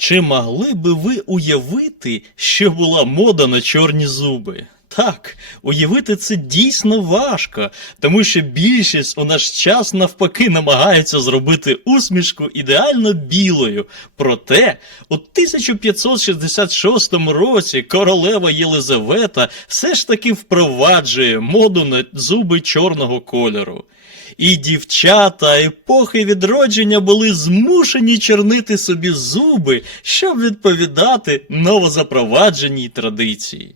Чи могли би ви уявити, що була мода на чорні зуби? Так, уявити це дійсно важко, тому що більшість у наш час навпаки намагаються зробити усмішку ідеально білою. Проте у 1566 році королева Єлизавета все ж таки впроваджує моду на зуби чорного кольору. І дівчата епохи відродження були змушені чорнити собі зуби, щоб відповідати новозапровадженій традиції.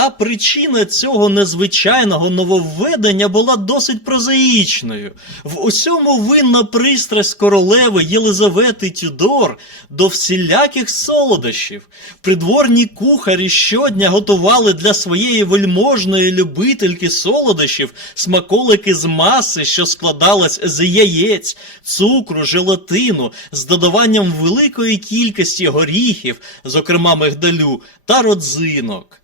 А причина цього незвичайного нововведення була досить прозаїчною. В усьому винна пристрасть королеви Єлизавети Тюдор до всіляких солодощів. Придворні кухарі щодня готували для своєї вельможної любительки солодощів смаколики з маси, що складалась з яєць, цукру, желатину, з додаванням великої кількості горіхів, зокрема мигдалю, та родзинок.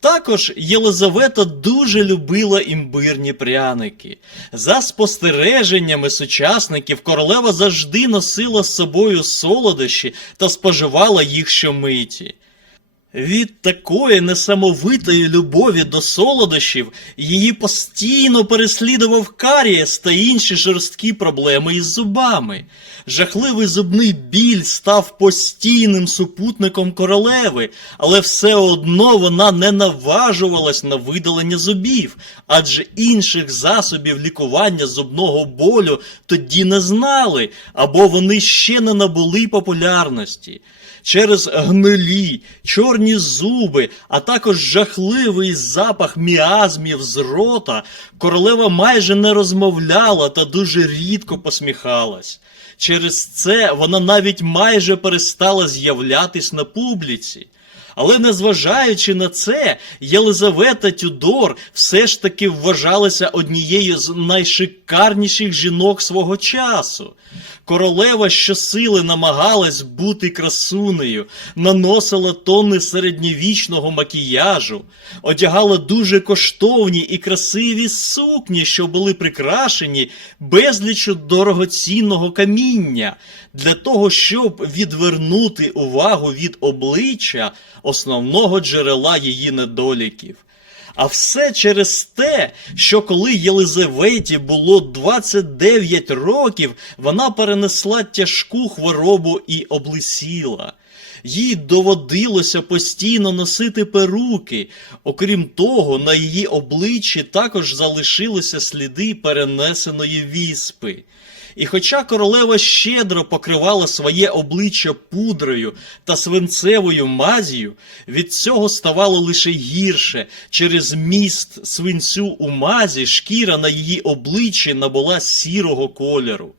Також Єлизавета дуже любила імбирні пряники. За спостереженнями сучасників, королева завжди носила з собою солодощі та споживала їх щомиті. Від такої несамовитої любові до солодощів її постійно переслідував карієс та інші жорсткі проблеми із зубами. Жахливий зубний біль став постійним супутником королеви, але все одно вона не наважувалась на видалення зубів, адже інших засобів лікування зубного болю тоді не знали, або вони ще не набули популярності через гнилі, чорні зуби, а також жахливий запах міазмів з рота, королева майже не розмовляла та дуже рідко посміхалась. Через це вона навіть майже перестала з'являтись на публіці. Але незважаючи на це, Єлизавета Тюдор все ж таки вважалася однією з найшикарніших жінок свого часу. Королева щосили намагалась бути красунею, наносила тони середньовічного макіяжу, одягала дуже коштовні і красиві сукні, що були прикрашені безлічу дорогоцінного каміння, для того, щоб відвернути увагу від обличчя основного джерела її недоліків. А все через те, що коли Єлизаветі було 29 років, вона перенесла тяжку хворобу і облисіла. Їй доводилося постійно носити перуки. Окрім того, на її обличчі також залишилися сліди перенесеної віспи. І хоча королева щедро покривала своє обличчя пудрою та свинцевою мазію, від цього ставало лише гірше. Через міст свинцю у мазі шкіра на її обличчі набула сірого кольору.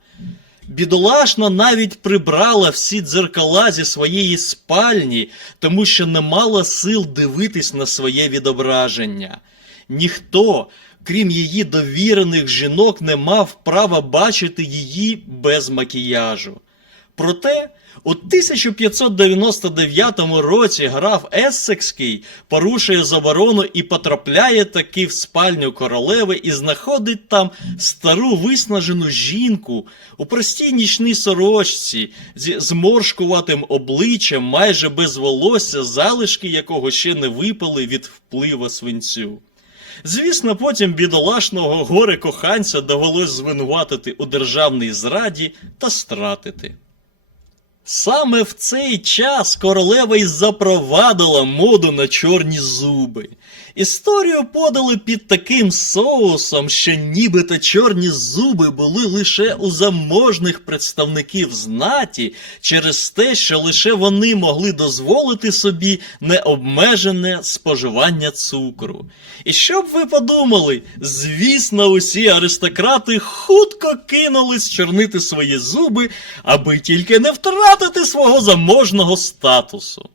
Бідолашна навіть прибрала всі дзеркала зі своєї спальні, тому що не мала сил дивитись на своє відображення. Ніхто, крім її довірених жінок, не мав права бачити її без макіяжу. Проте у 1599 році граф Ессекський порушує заборону і потрапляє таки в спальню королеви і знаходить там стару виснажену жінку у простій нічній сорочці зі зморшкуватим обличчям, майже без волосся, залишки якого ще не випали від вплива свинцю. Звісно, потім бідолашного горе коханця довелось звинуватити у державній зраді та стратити. Саме в цей час королева й запровадила моду на чорні зуби. Історію подали під таким соусом, що нібито чорні зуби були лише у заможних представників знаті через те, що лише вони могли дозволити собі необмежене споживання цукру. І що б ви подумали, звісно, усі аристократи хутко кинулись чорнити свої зуби, аби тільки не втратити свого заможного статусу.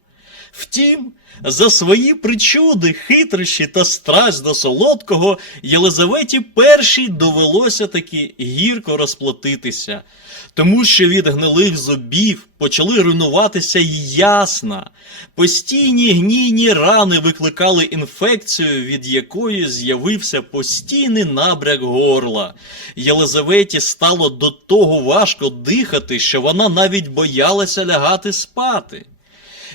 Втім, за свої причуди, хитрощі та страсть до солодкого Єлизаветі першій довелося таки гірко розплатитися, тому що від гнилих зубів почали руйнуватися ясна. Постійні гнійні рани викликали інфекцію, від якої з'явився постійний набряк горла. Єлизаветі стало до того важко дихати, що вона навіть боялася лягати спати.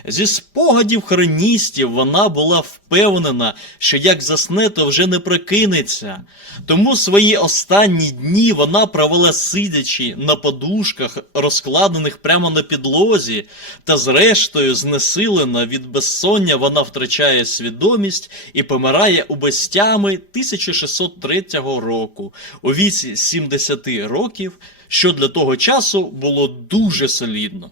Зі спогадів хроністів вона була впевнена, що як засне, то вже не прокинеться. Тому свої останні дні вона провела сидячи на подушках, розкладених прямо на підлозі, та зрештою, знесилена від безсоння, вона втрачає свідомість і помирає у безтями 1603 року у віці 70 років, що для того часу було дуже солідно.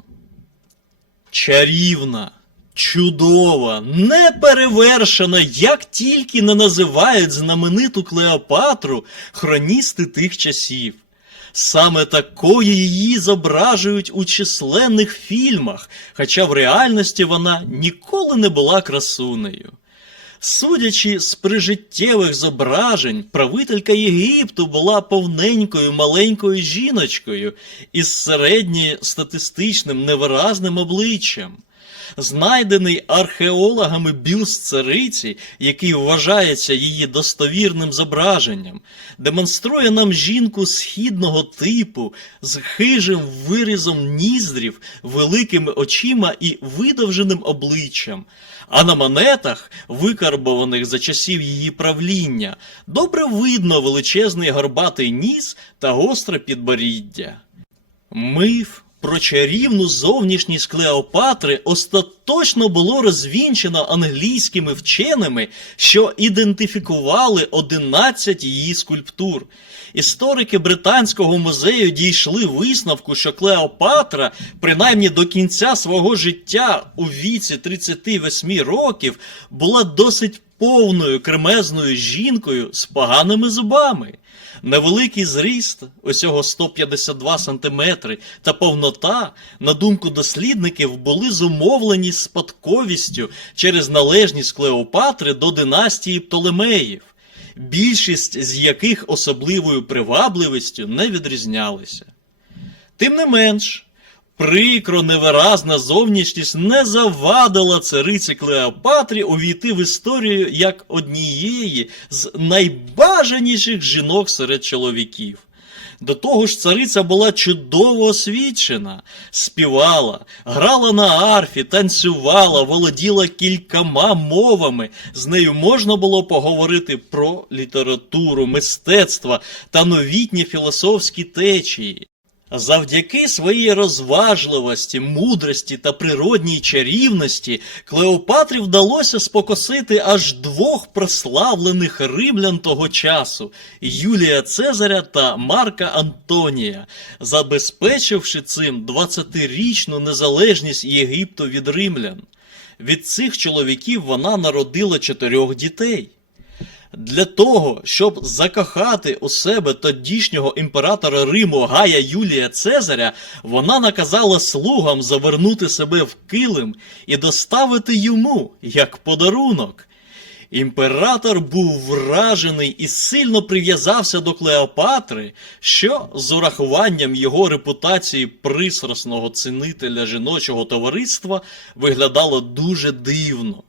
Чарівна, чудова, неперевершена, як тільки не називають знамениту Клеопатру хроністи тих часів. Саме такою її зображують у численних фільмах, хоча в реальності вона ніколи не була красунею. Судячи з прижиттєвих зображень, правителька Єгипту була повненькою маленькою жіночкою із середньостатистичним невиразним обличчям. Знайдений археологами бюст цариці, який вважається її достовірним зображенням, демонструє нам жінку східного типу з хижим вирізом ніздрів, великими очима і видовженим обличчям. А на монетах, викарбованих за часів її правління, добре видно величезний горбатий ніс та гостре підборіддя. Миф про чарівну зовнішність Клеопатри остаточно було розвінчено англійськими вченими, що ідентифікували 11 її скульптур. Історики Британського музею дійшли висновку, що Клеопатра, принаймні до кінця свого життя у віці 38 років, була досить повною кремезною жінкою з поганими зубами. Невеликий зріст, усього 152 см, та повнота, на думку дослідників, були зумовлені спадковістю через належність Клеопатри до династії Птолемеїв, більшість з яких особливою привабливістю не відрізнялися. Тим не менш, прикро невиразна зовнішність не завадила цариці Клеопатрі увійти в історію як однієї з найбажаніших жінок серед чоловіків. До того ж, цариця була чудово освічена, співала, грала на арфі, танцювала, володіла кількома мовами. З нею можна було поговорити про літературу, мистецтво та новітні філософські течії. Завдяки своїй розважливості, мудрості та природній чарівності Клеопатрі вдалося спокосити аж двох прославлених римлян того часу Юлія Цезаря та Марка Антонія, забезпечивши цим 20-річну незалежність Єгипту від римлян. Від цих чоловіків вона народила чотирьох дітей. Для того, щоб закохати у себе тодішнього імператора Риму Гая Юлія Цезаря, вона наказала слугам завернути себе в килим і доставити йому як подарунок. Імператор був вражений і сильно прив'язався до Клеопатри, що з урахуванням його репутації пристрасного цінителя жіночого товариства виглядало дуже дивно.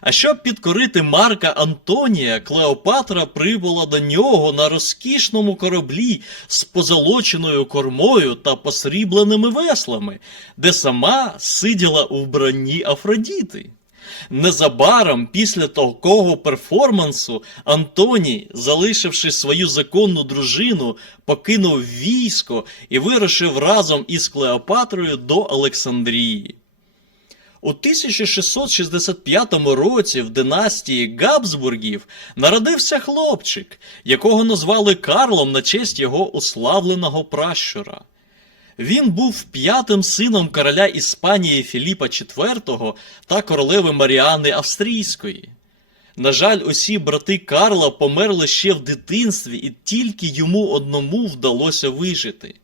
А щоб підкорити Марка Антонія, Клеопатра прибула до нього на розкішному кораблі з позолоченою кормою та посрібленими веслами, де сама сиділа у вбранні Афродіти. Незабаром після такого перформансу Антоній, залишивши свою законну дружину, покинув військо і вирушив разом із Клеопатрою до Олександрії. У 1665 році в династії Габсбургів народився хлопчик, якого назвали Карлом на честь його уславленого пращура. Він був п'ятим сином короля Іспанії Філіпа IV та королеви Маріани Австрійської. На жаль, усі брати Карла померли ще в дитинстві, і тільки йому одному вдалося вижити.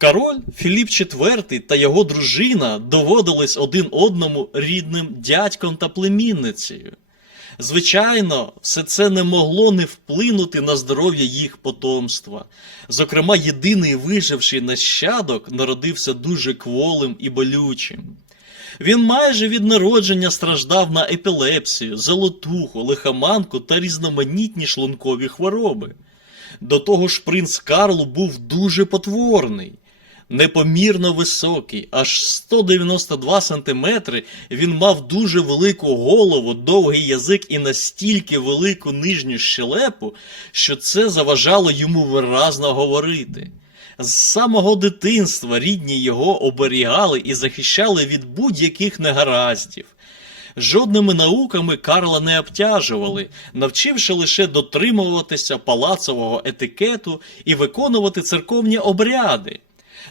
Король Філіп IV та його дружина доводились один одному рідним дядьком та племінницею. Звичайно, все це не могло не вплинути на здоров'я їх потомства. Зокрема, єдиний виживший нащадок народився дуже кволим і болючим. Він майже від народження страждав на епілепсію, золотуху, лихоманку та різноманітні шлункові хвороби. До того ж, принц Карл був дуже потворний. Непомірно високий, аж 192 сантиметри, він мав дуже велику голову, довгий язик і настільки велику нижню щелепу, що це заважало йому виразно говорити. З самого дитинства рідні його оберігали і захищали від будь-яких негараздів. Жодними науками Карла не обтяжували, навчивши лише дотримуватися палацового етикету і виконувати церковні обряди.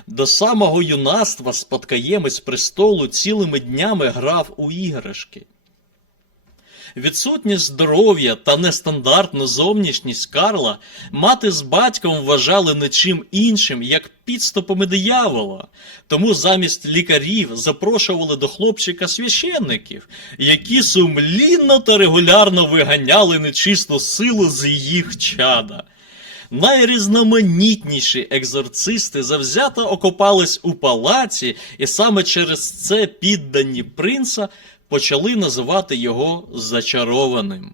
До самого юнацтва спадкоємець престолу цілими днями грав у іграшки. Відсутність здоров'я та нестандартну зовнішність Карла мати з батьком вважали не чим іншим, як підступами диявола. Тому замість лікарів запрошували до хлопчика священників, які сумлінно та регулярно виганяли нечисту силу з їх чада. Найрізноманітніші екзорцисти завзято окопались у палаці, і саме через це піддані принца почали називати його зачарованим.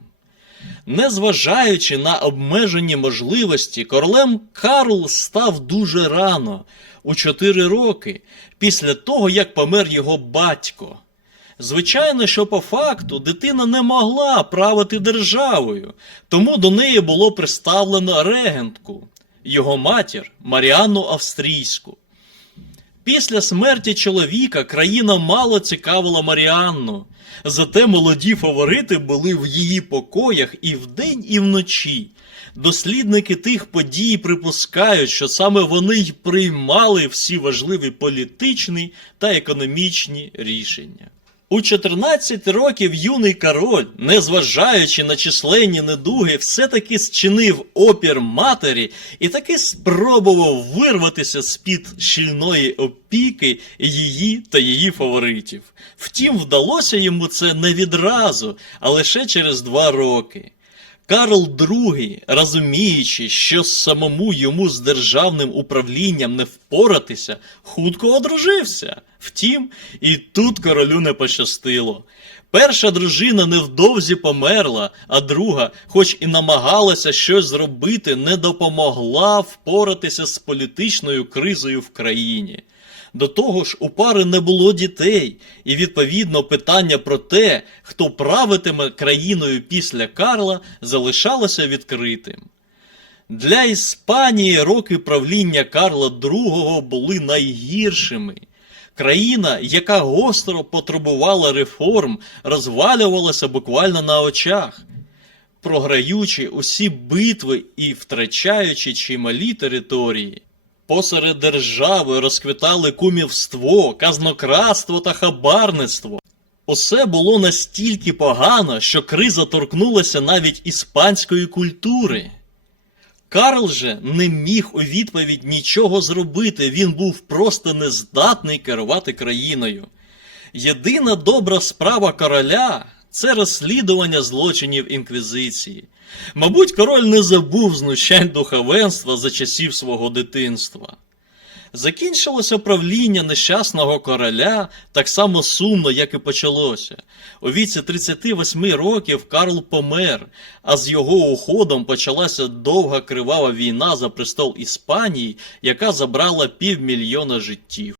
Незважаючи на обмежені можливості, королем Карл став дуже рано, у 4 роки, після того, як помер його батько. Звичайно, що по факту дитина не могла правити державою, тому до неї було представлено регентку, його матір Маріанну Австрійську. Після смерті чоловіка країна мало цікавила Маріанну, зате молоді фаворити були в її покоях і вдень, і вночі. Дослідники тих подій припускають, що саме вони й приймали всі важливі політичні та економічні рішення. У 14 років юний король, незважаючи на численні недуги, все-таки зчинив опір матері і таки спробував вирватися з-під щільної опіки її та її фаворитів. Втім, вдалося йому це не відразу, а лише через два роки. Карл II, розуміючи, що самому йому з державним управлінням не впоратися, хутко одружився. Втім, і тут королю не пощастило. Перша дружина невдовзі померла, а друга, хоч і намагалася щось зробити, не допомогла впоратися з політичною кризою в країні. До того ж, у пари не було дітей, і відповідно питання про те, хто правитиме країною після Карла, залишалося відкритим. Для Іспанії роки правління Карла II були найгіршими. Країна, яка гостро потребувала реформ, розвалювалася буквально на очах. Програючи усі битви і втрачаючи чималі території. Посеред держави розквітали кумівство, казнократство та хабарництво. Усе було настільки погано, що криза торкнулася навіть іспанської культури. Карл же не міг у відповідь нічого зробити, він був просто нездатний керувати країною. Єдина добра справа короля це розслідування злочинів інквізиції. Мабуть, король не забув знущань духовенства за часів свого дитинства. Закінчилося правління нещасного короля так само сумно, як і почалося. У віці 38 років Карл помер, а з його уходом почалася довга кривава війна за престол Іспанії, яка забрала півмільйона життів.